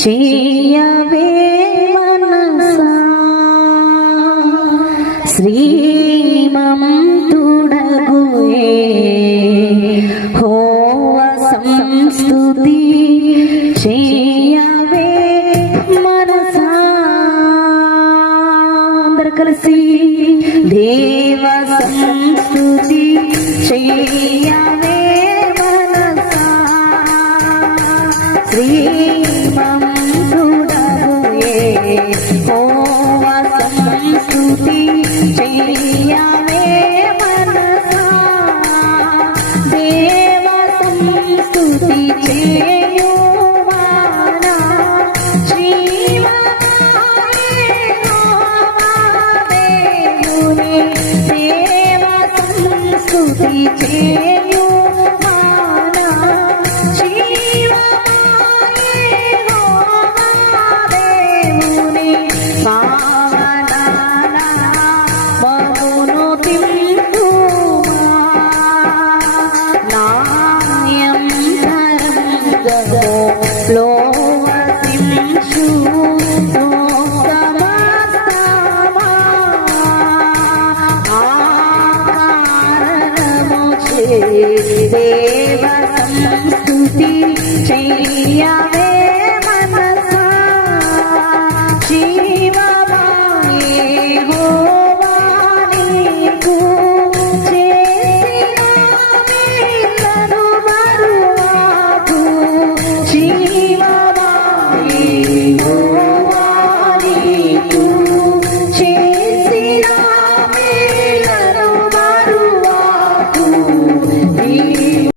చేయవే మనసా శ్రీమంతుడగుయే హోవా సంస్తుతి చేయవే మనసా అందరూ కలిసి దేవ సంస్తుతి చేయవే మనసా శ్రీమంతుడగుయే హోవా సంస్తుతి చేయవే మనసా దేవ సంస్తుతి చేయువానా జీవనాయే దేవ సంస్తుతి చేయువానా దేవ సంస్తుతి చేయవే